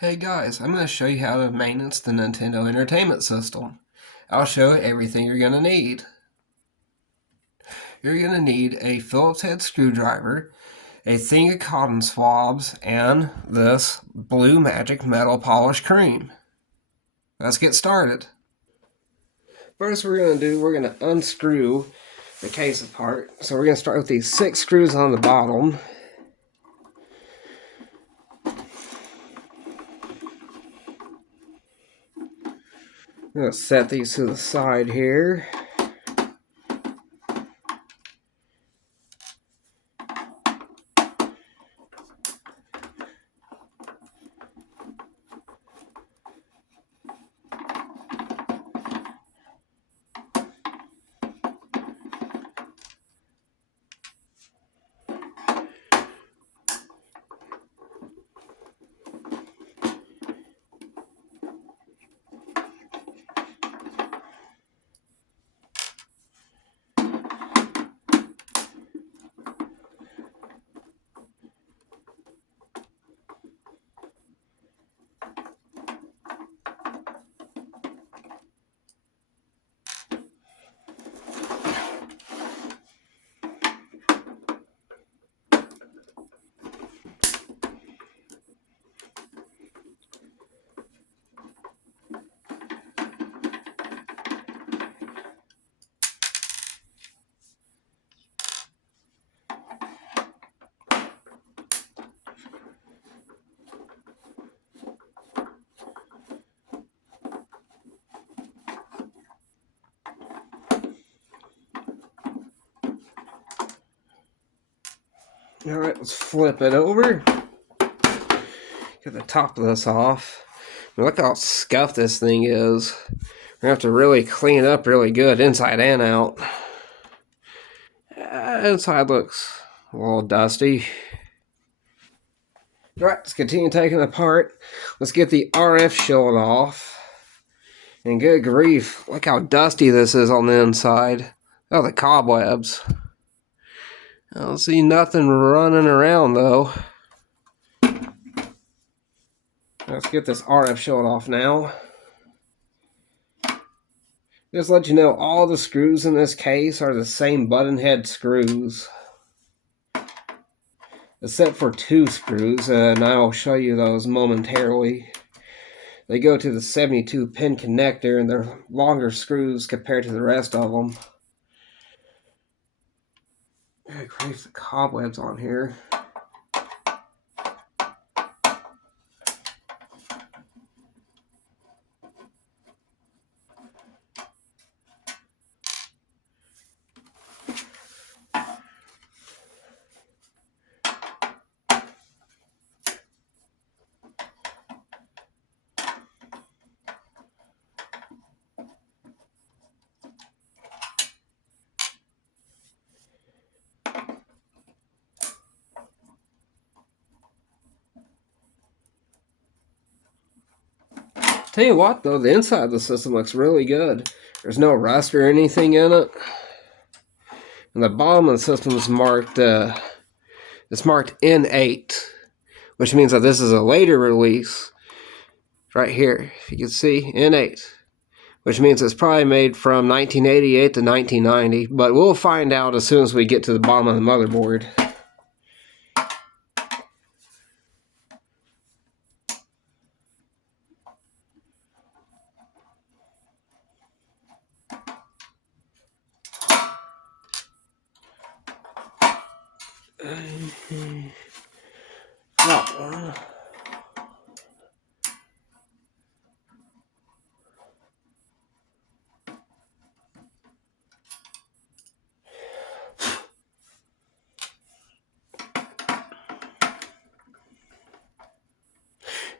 Hey guys, I'm going to show you how to maintenance the Nintendo Entertainment System. I'll show you everything you're going to need. You're going to need a Phillips head screwdriver, a thing of cotton swabs, and this Blue Magic Metal Polish Cream. Let's get started. First we're going to unscrew the case apart. So we're going to start with these 6 screws on the bottom. I'm going to set these to the side here. Alright, let's flip it over. Get the top of this off. Look how scuffed this thing is. We're going to have to really clean it up really good, inside and out. Inside looks a little dusty. Alright, let's continue taking it apart. Let's get the RF shield off. And good grief, look how dusty this is on the inside. Oh, the cobwebs. I don't see nothing running around though. Let's get this RF shield off now. Just let you know, all the screws in this case are the same button head screws. Except for 2 screws, and I will show you those momentarily. They go to the 72 pin connector, and they're longer screws compared to the rest of them. It creates the cobwebs on here. Tell you what though, the inside of the system looks really good. There's no rust or anything in it. And the bottom of the system is marked, it's marked N8, which means that this is a later release. Right here, if you can see, N8. Which means it's probably made from 1988 to 1990, but we'll find out as soon as we get to the bottom of the motherboard.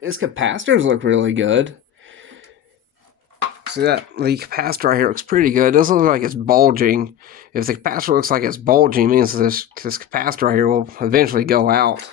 These capacitors look really good. See that? The capacitor right here looks pretty good. It doesn't look like it's bulging. If the capacitor looks like it's bulging, it means this capacitor right here will eventually go out.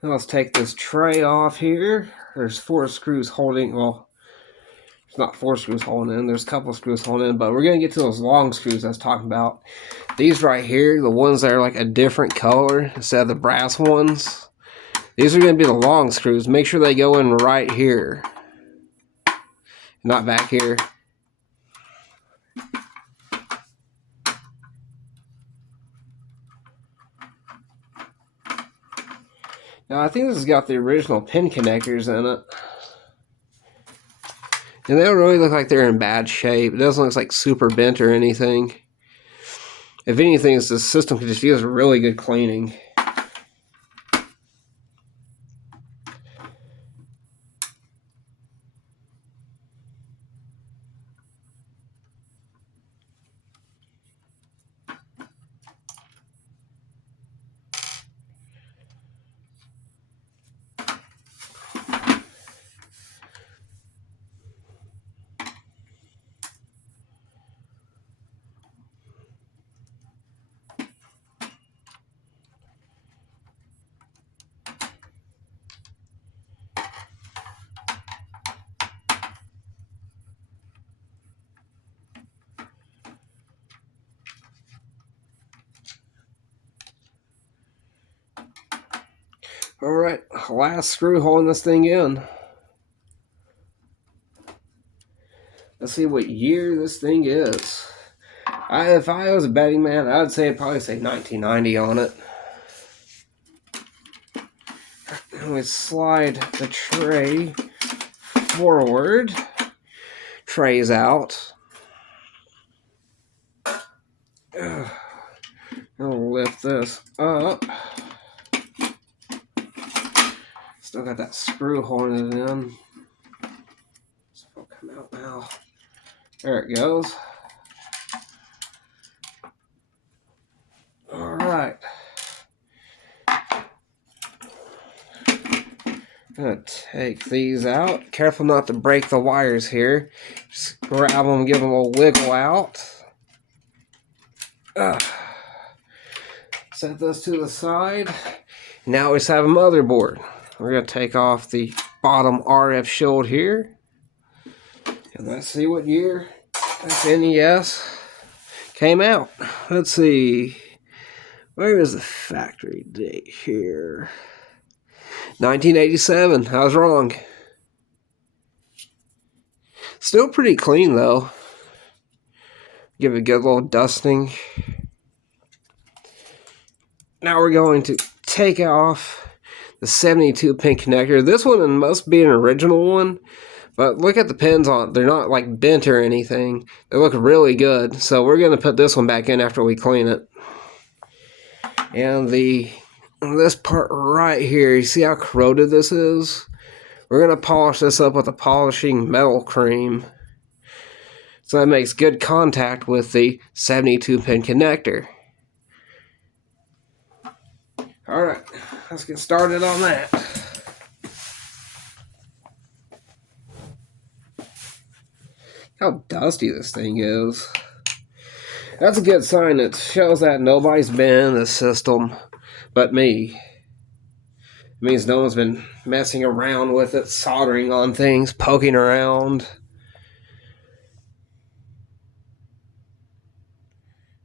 Now let's take this tray off here. There's 4 screws holding, well, it's not 4 screws holding in, there's a couple of screws holding in, but we're going to get to those long screws I was talking about. These right here, the ones that are like a different color instead of the brass ones, these are going to be the long screws. Make sure they go in right here, not back here. Now I think this has got the original pin connectors in it. And they don't really look like they're in bad shape. It doesn't look like super bent or anything. If anything, the system could just use a really good cleaning. Alright, last screw holding this thing in. Let's see what year this thing is. If I was a betting man, I'd probably say 1990 on it. And we slide the tray forward. Tray's out. I'll lift this up. Still got that screw holding it in. So it'll come out now. There it goes. Alright. Gonna take these out. Careful not to break the wires here. Just grab them, give them a wiggle out. Set this to the side. Now we just have a motherboard. We're gonna take off the bottom RF shield here. And let's see what year this NES came out. Let's see. Where is the factory date here? 1987. I was wrong. Still pretty clean though. Give it a good little dusting. Now we're going to take off the 72 pin connector. This one must be an original one, but look at the pins on it. They're not like bent or anything. They look really good. So we're going to put this one back in after we clean it. And this part right here, you see how corroded this is? We're going to polish this up with a polishing metal cream. So that makes good contact with the 72 pin connector. Alright, let's get started on that. How dusty this thing is. That's a good sign. It shows that nobody's been in the system but me. It means no one's been messing around with it, soldering on things, poking around.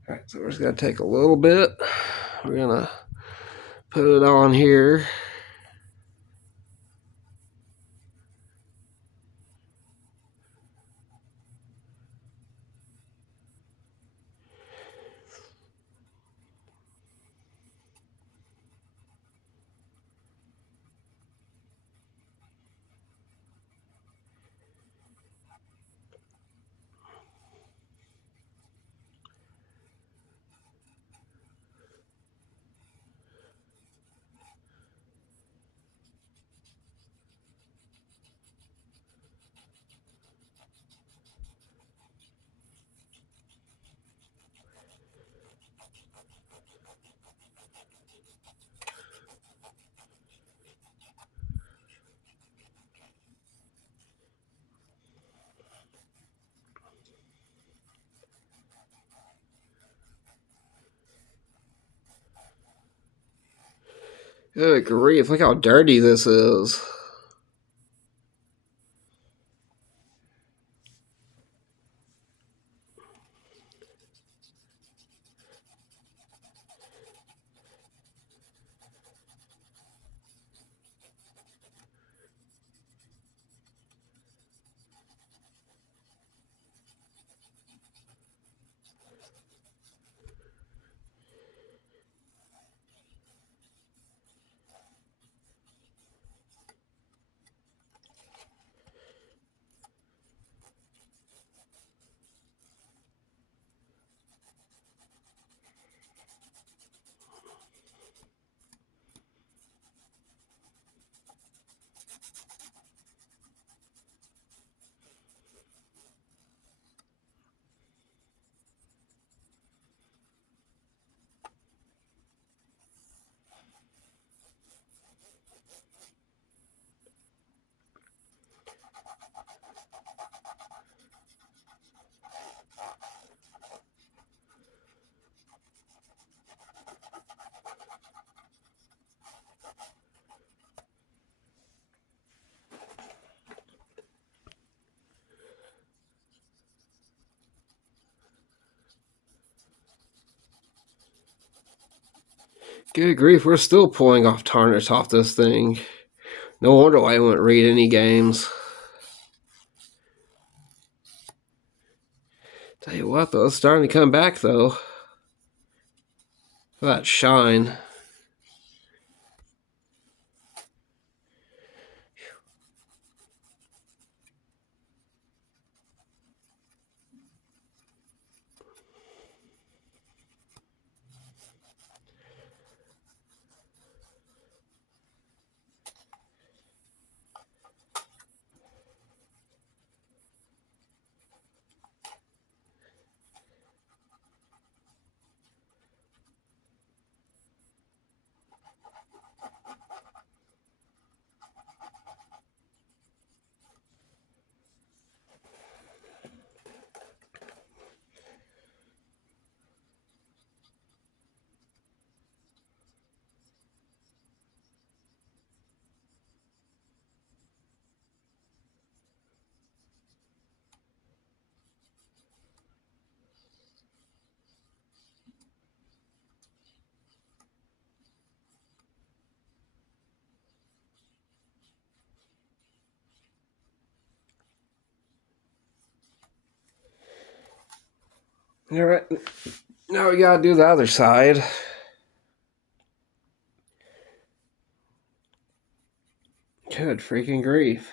Alright, so we're just going to take a little bit. We're going to put it on here. Good grief, look how dirty this is. Good grief, we're still pulling off tarnish off this thing. No wonder why I wouldn't read any games. Tell you what, though, it's starting to come back, though. That shine. Alright, now we gotta do the other side. Good freaking grief.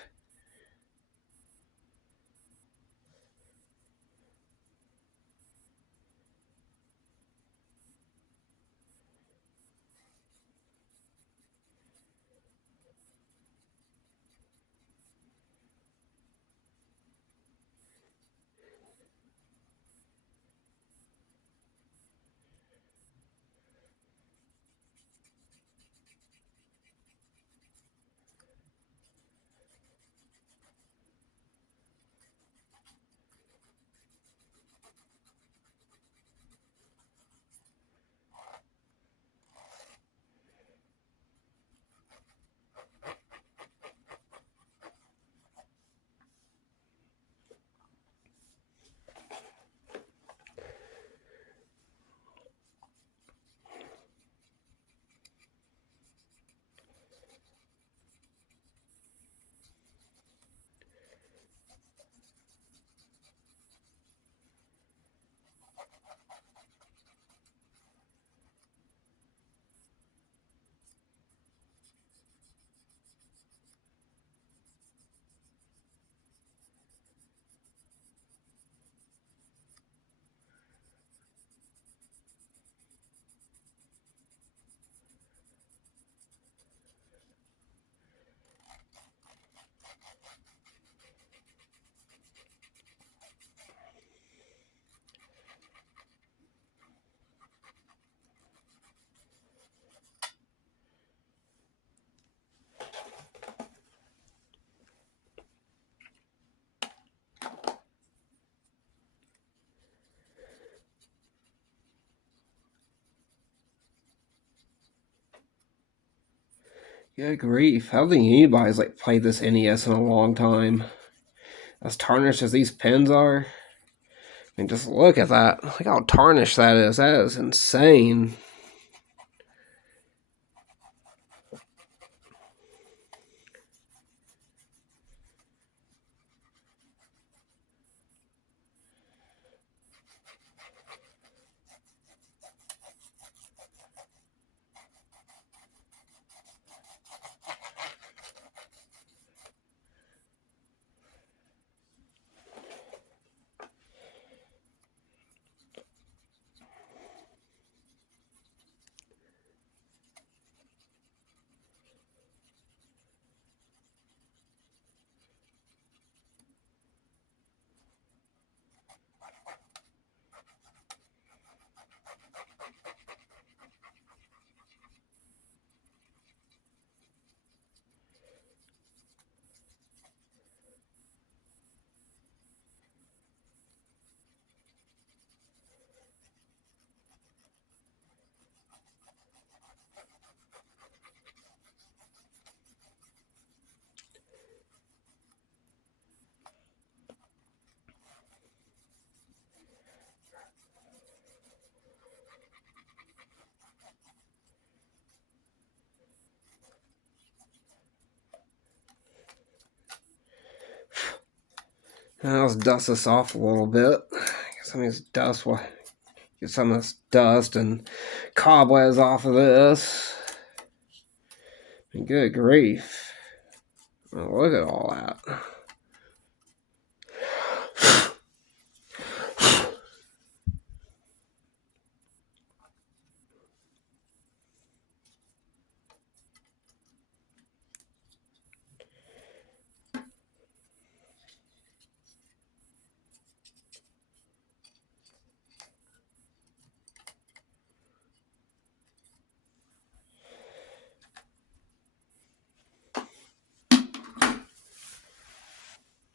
Good grief. I don't think anybody's like played this NES in a long time. As tarnished as these pins are. I mean, just look at that. Look how tarnished that is. That is insane. Now let's dust this off a little bit. Get some of this dust. Get some of this dust and cobwebs off of this. And good grief. Oh, look at all that.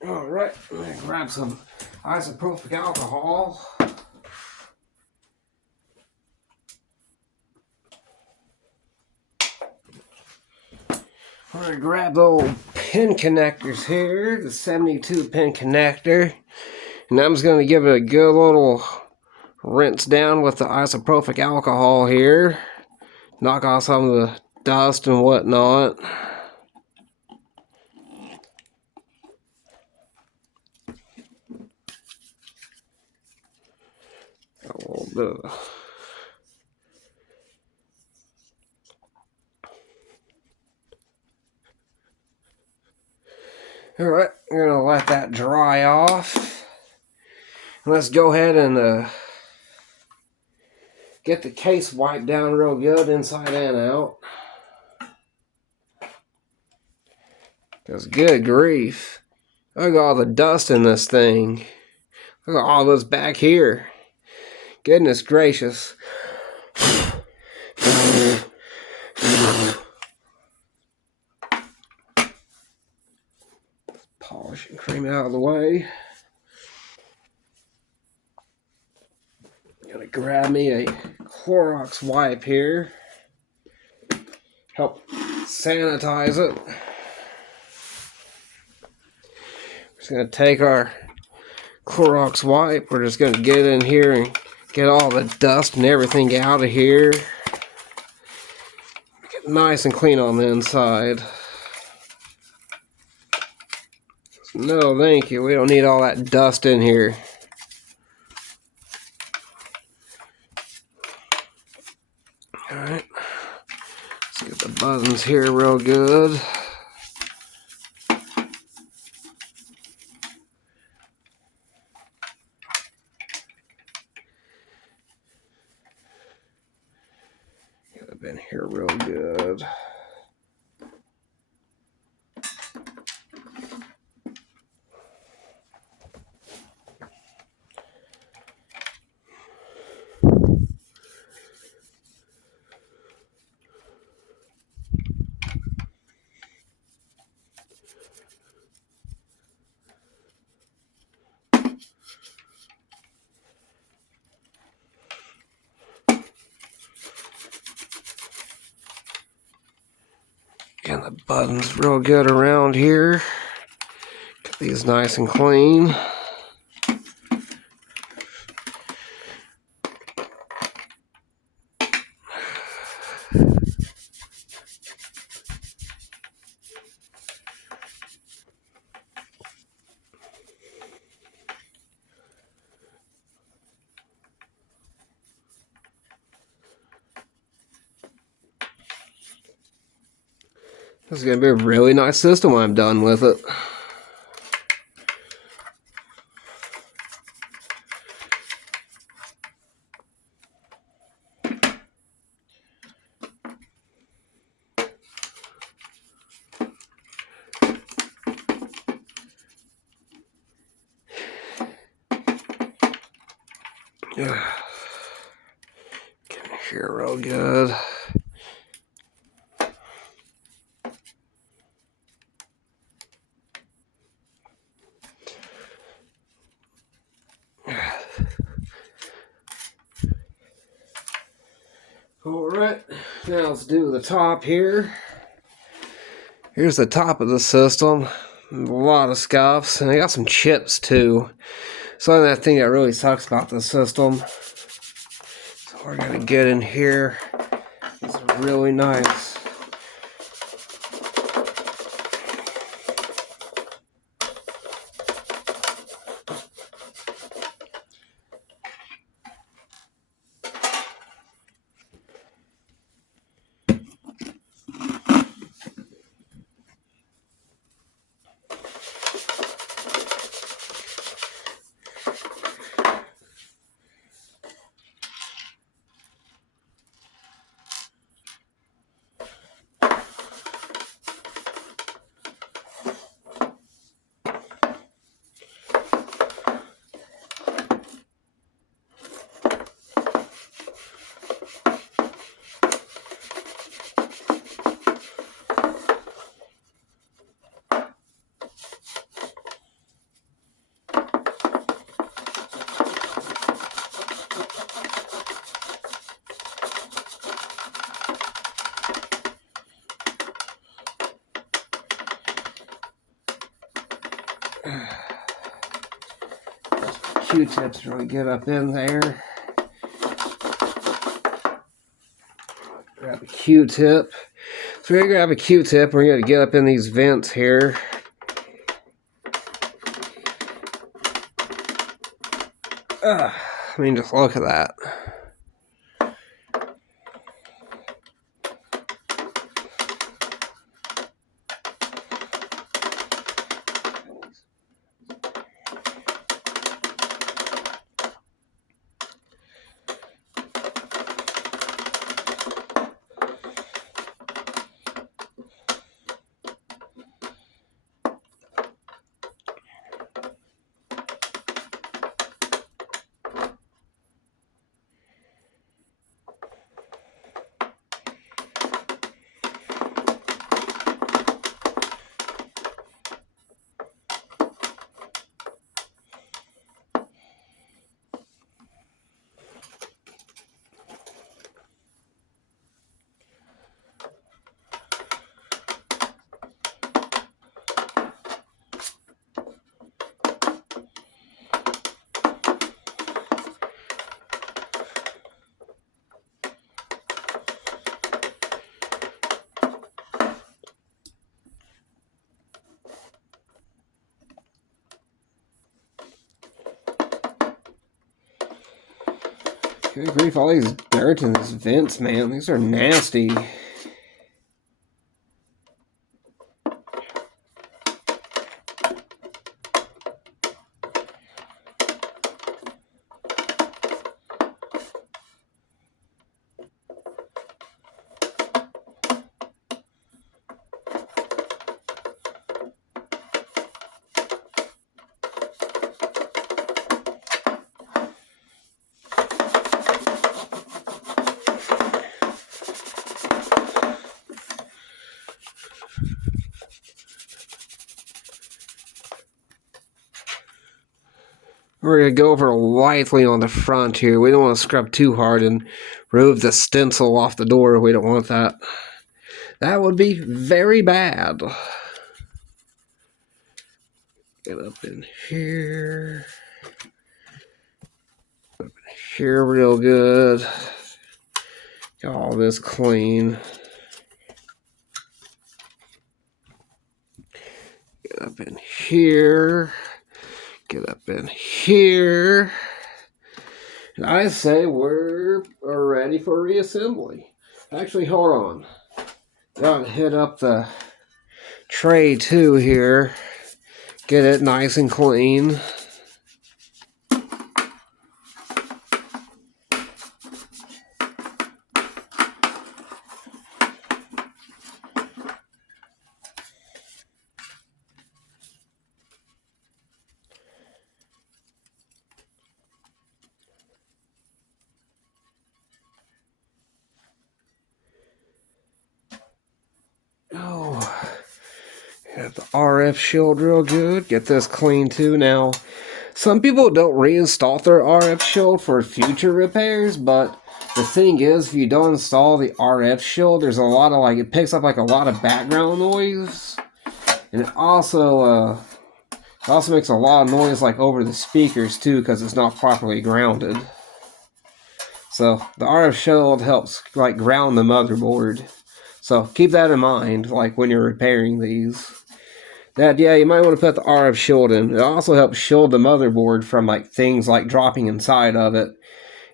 Alright, I'm going to grab some isopropyl alcohol. I'm going to grab the old pin connectors here, the 72 pin connector. And I'm just going to give it a good little rinse down with the isopropyl alcohol here. Knock off some of the dust and whatnot. A little bit of Alright, we're going to let that dry off. Let's go ahead and get the case wiped down real good inside and out. Because good grief. Look at all the dust in this thing. Look at all this back here. Goodness gracious. Polish and cream out of the way. Gonna grab me a Clorox wipe here. Help sanitize it. Just gonna take our Clorox wipe. We're just gonna get in here and get all the dust and everything out of here. Make it nice and clean on the inside. No, thank you. We don't need all that dust in here. Alright. Let's get the buttons here real good. Get it in here real good. Again, the buttons real good around here. Get these nice and clean. This is going to be a really nice system when I'm done with it. Yeah. Get in here real good. Alright, now let's do the top here. Here's the top of the system. A lot of scuffs, and I got some chips too. So that thing that really sucks about the system. So we're gonna get in here. It's really nice. Q-tips really get up in there. Grab a Q-tip. So we're going to grab a Q-tip. We're going to get up in these vents here. I mean, just look at that. Good grief, all these dirt in these vents, man. These are nasty. We're going to go over lightly on the front here. We don't want to scrub too hard and remove the stencil off the door. We don't want that. That would be very bad. Get up in here. Up in here real good. Get all this clean. Get up in here. Get up in here. And I say we're ready for reassembly. Actually, hold on. Gotta hit up the tray too here. Get it nice and clean. Oh, got the RF shield real good. Get this clean too. Now, some people don't reinstall their RF shield for future repairs, but the thing is, if you don't install the RF shield, there's a lot of it picks up a lot of background noise, and it also makes a lot of noise over the speakers too because it's not properly grounded. So the RF shield helps ground the motherboard. So keep that in mind when you're repairing these. You might want to put the RF shield in. It also helps shield the motherboard from things dropping inside of it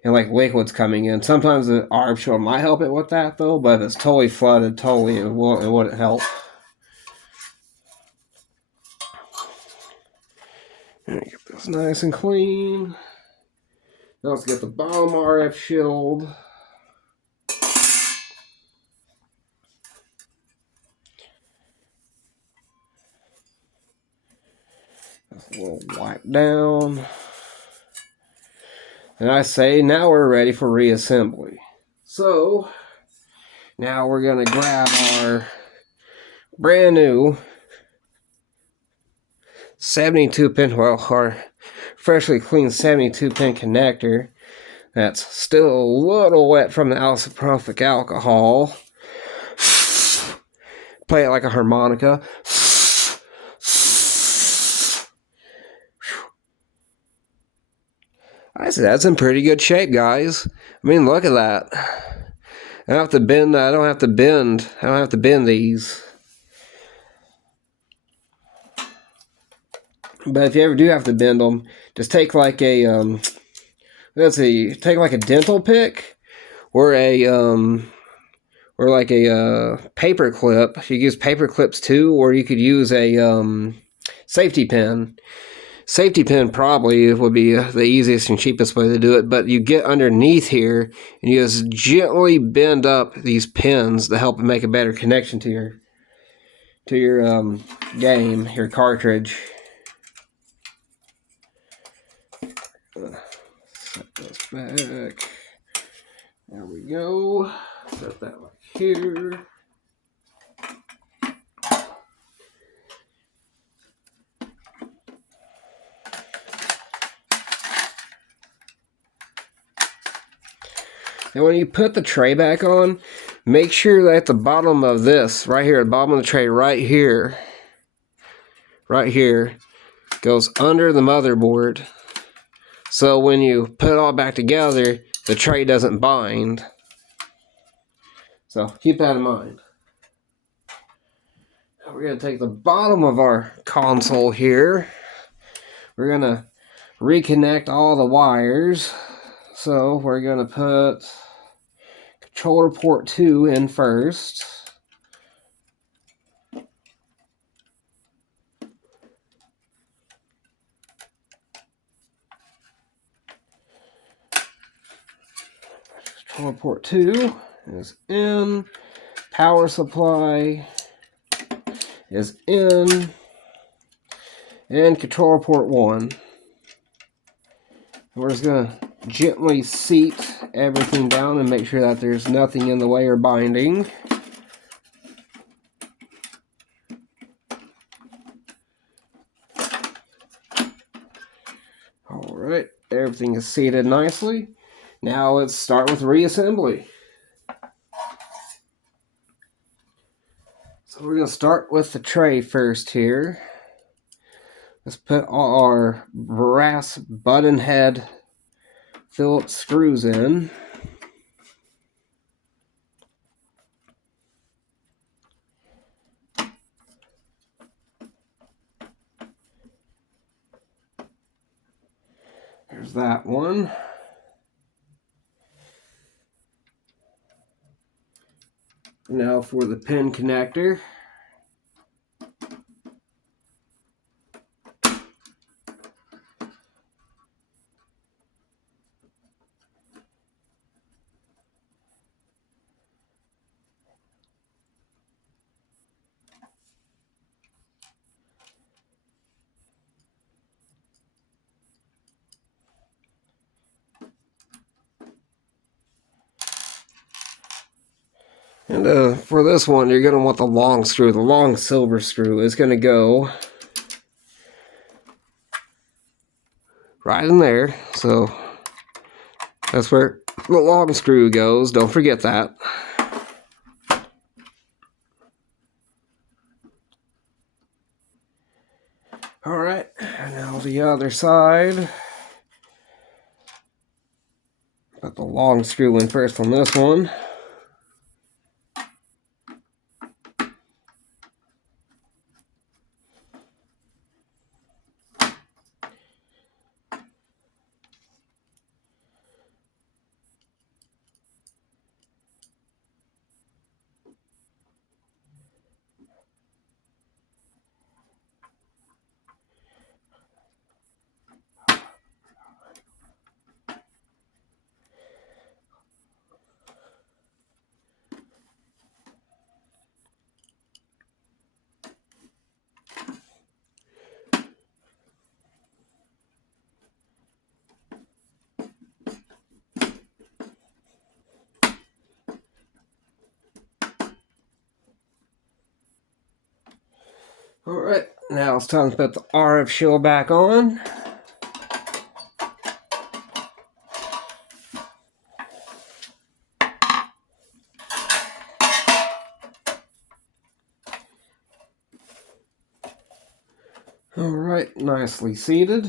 and liquids coming in. Sometimes the RF shield might help it with that though, but if it's totally flooded, it wouldn't help. Get this nice and clean. Now let's get the bottom RF shield. Just a little wipe down. And I say now we're ready for reassembly. So now we're going to grab our brand new 72-pin, our freshly cleaned 72-pin connector that's still a little wet from the isopropyl alcohol. Play it like a harmonica. I said that's in pretty good shape, guys. I mean, look at that. I don't have to bend. I don't have to bend these. But if you ever do have to bend them, just take take a dental pick or a paper clip. You could use paper clips too, or you could use a safety pin. Safety pin probably would be the easiest and cheapest way to do it, but you get underneath here and you just gently bend up these pins to help make a better connection to your game, your cartridge. Set this back. There we go. Set that here. And when you put the tray back on, make sure that at the bottom of this, right here, at the bottom of the tray, right here, goes under the motherboard. So when you put it all back together, the tray doesn't bind. So keep that in mind. We're going to take the bottom of our console here. We're going to reconnect all the wires. So we're going to put controller port 2 in first. Controller port 2 is in. Power supply is in. And controller port 1. We're just going to gently seat everything down and make sure that there's nothing in the way or binding. Alright, everything is seated nicely. Now let's start with reassembly. So we're going to start with the tray first here. Let's put all our brass button head Phillips screws in. There's that one. Now for the pin connector. And for this one, you're going to want the long screw. The long silver screw is going to go right in there. So that's where the long screw goes. Don't forget that. Alright, now the other side. Put the long screw in first on this one. Alright, now it's time to put the RF shield back on. Alright, nicely seated.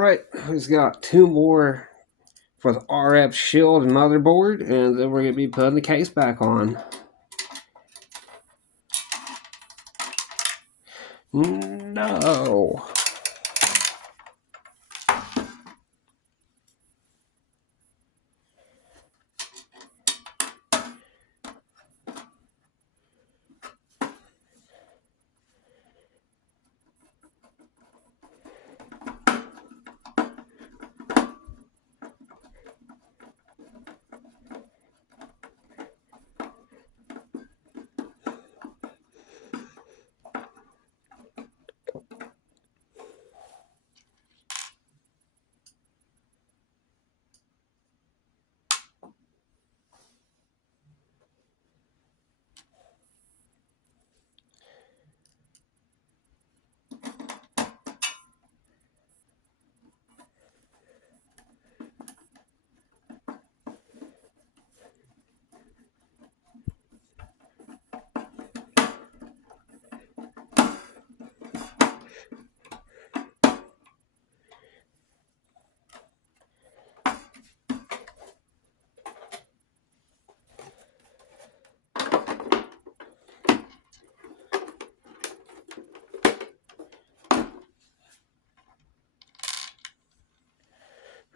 Alright, we've got 2 more for the RF shield and motherboard, and then we're going to be putting the case back on. No.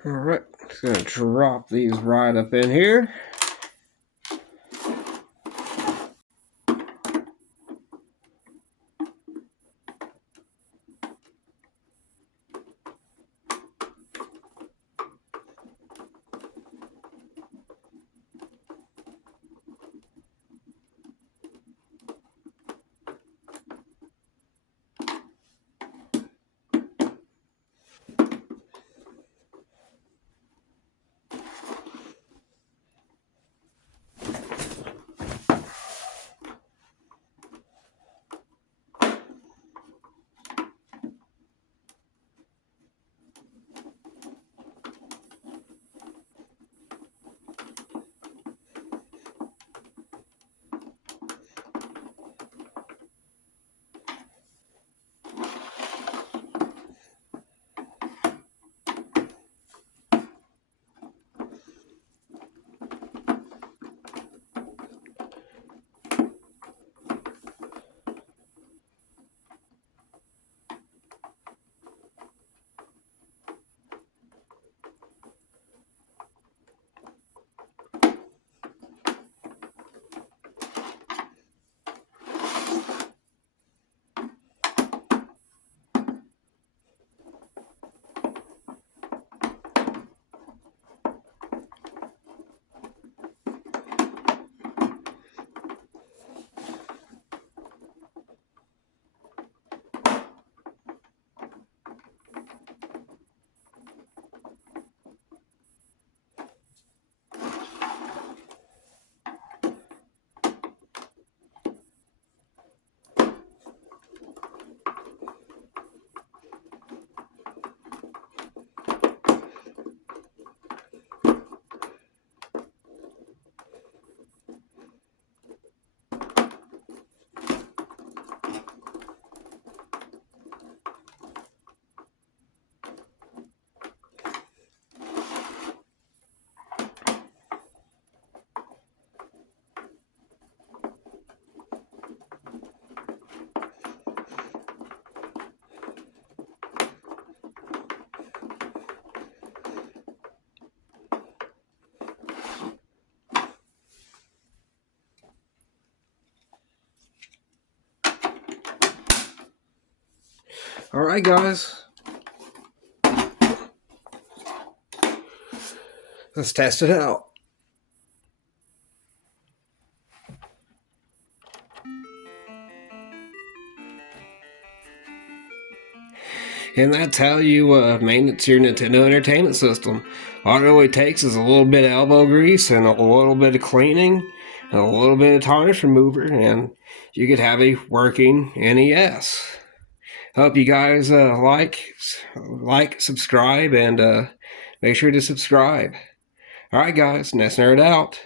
Alright, just going to drop these right up in here. Alright guys, let's test it out. And that's how you maintenance your Nintendo Entertainment System. All it really takes is a little bit of elbow grease and a little bit of cleaning and a little bit of tarnish remover, and you could have a working NES. Hope you guys like, subscribe, and make sure to subscribe. All right, guys, NES Nerd out.